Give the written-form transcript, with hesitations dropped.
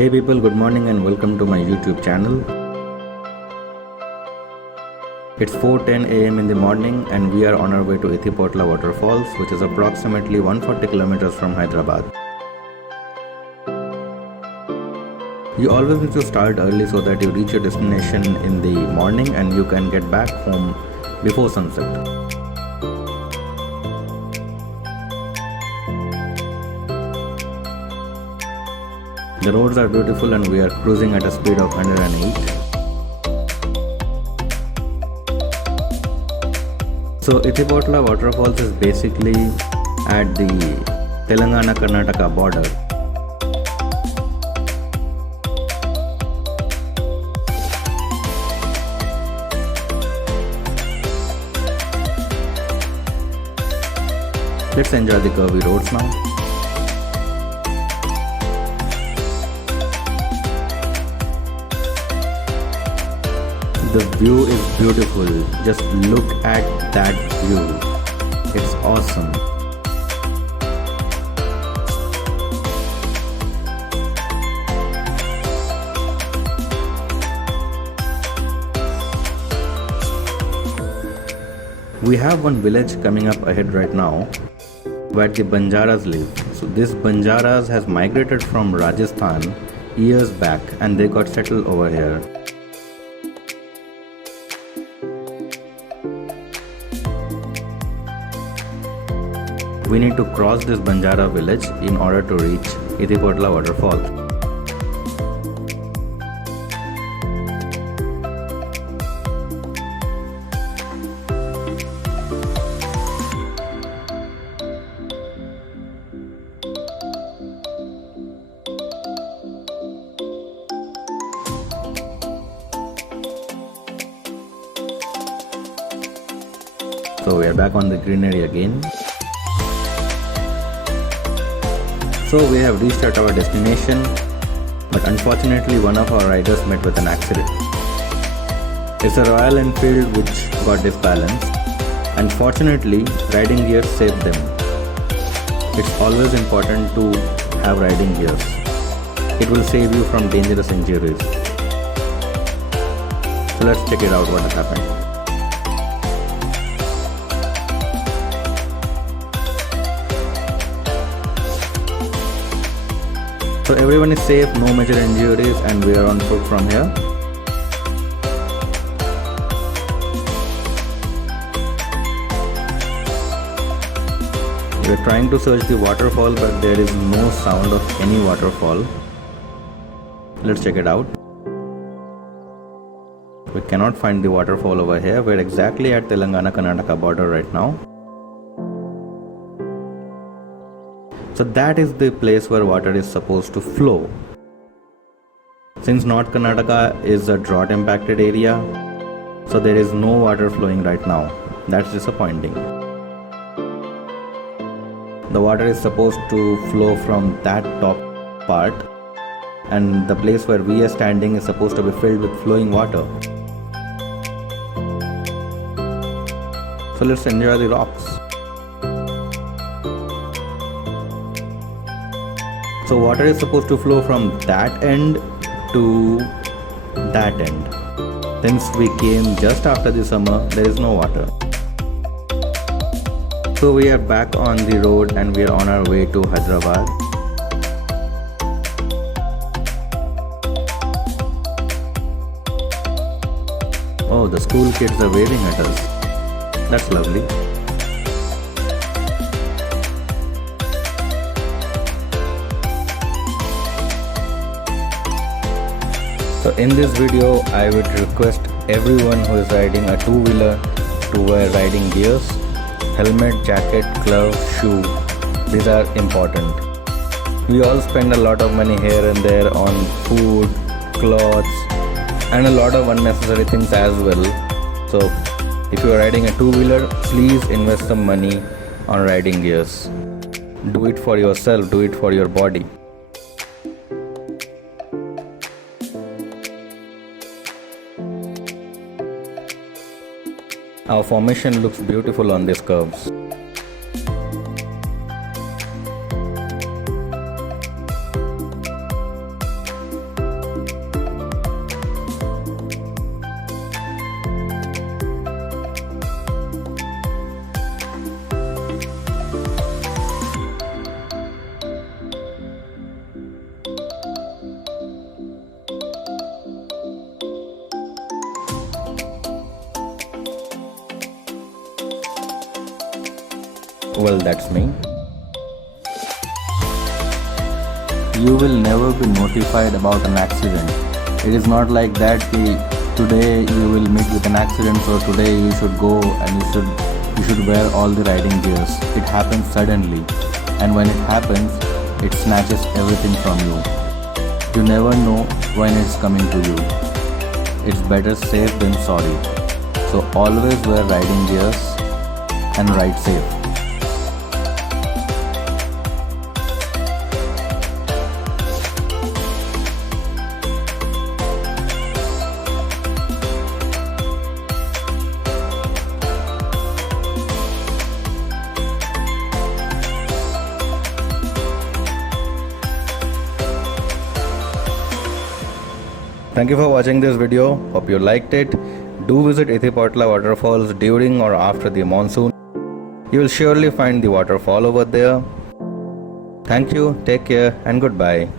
Hey people, good morning and welcome to my YouTube channel. It's 4:10 a.m. in the morning and we are on our way to Ethipotala Falls, which is approximately 140 kilometers from Hyderabad. You always need to start early so that you reach your destination in the morning and you can get back home before sunset. The roads are beautiful and we are cruising at a speed of 108. So Ethipotala Waterfalls is basically at the Telangana Karnataka border. Let's enjoy the curvy roads now. The view is beautiful. Just look at that view. It's awesome. We have one village coming up ahead right now where the Banjaras live. So this Banjaras has migrated from Rajasthan years back and they got settled over here. We need to cross this Banjara village in order to reach Ethipotala waterfall. So we are back on the greenery again. So we have reached at our destination, but unfortunately one of our riders met with an accident. It's a Royal Enfield which got disbalanced, and fortunately riding gears saved them. It's always important to have riding gears. It will save you from dangerous injuries. So let's check it out what has happened. So everyone is safe, no major injuries, and we are on foot from here. We are trying to search the waterfall, but there is no sound of any waterfall. Let's check it out. We cannot find the waterfall over here. We are exactly at Telangana Karnataka border right now. So that is the place where water is supposed to flow. Since North Karnataka is a drought impacted area, so there is no water flowing right now. That's disappointing. The water is supposed to flow from that top part, and the place where we are standing is supposed to be filled with flowing water. So let's enjoy the rocks. So water is supposed to flow from that end to that end. Since we came just after the summer, there is no water. So we are back on the road and we are on our way to Hyderabad. Oh, the school kids are waving at us. That's lovely. So in this video, I would request everyone who is riding a two-wheeler to wear riding gears, helmet, jacket, glove, shoe. These are important. We all spend a lot of money here and there on food, clothes, and a lot of unnecessary things as well. So if you are riding a two-wheeler, please invest some money on riding gears. Do it for yourself, do it for your body. Our formation looks beautiful on these curves. Well, that's me. You will never be notified about an accident. It is not like that today you will meet with an accident, so today you should go and you should wear all the riding gears. It happens suddenly, and when it happens, it snatches everything from you. You never know when it's coming to you. It's better safe than sorry. So always wear riding gears and ride safe. Thank you for watching this video. Hope you liked it. Do visit Ethipotala waterfalls during or after the monsoon. You will surely find the waterfall over there. Thank you, take care and goodbye.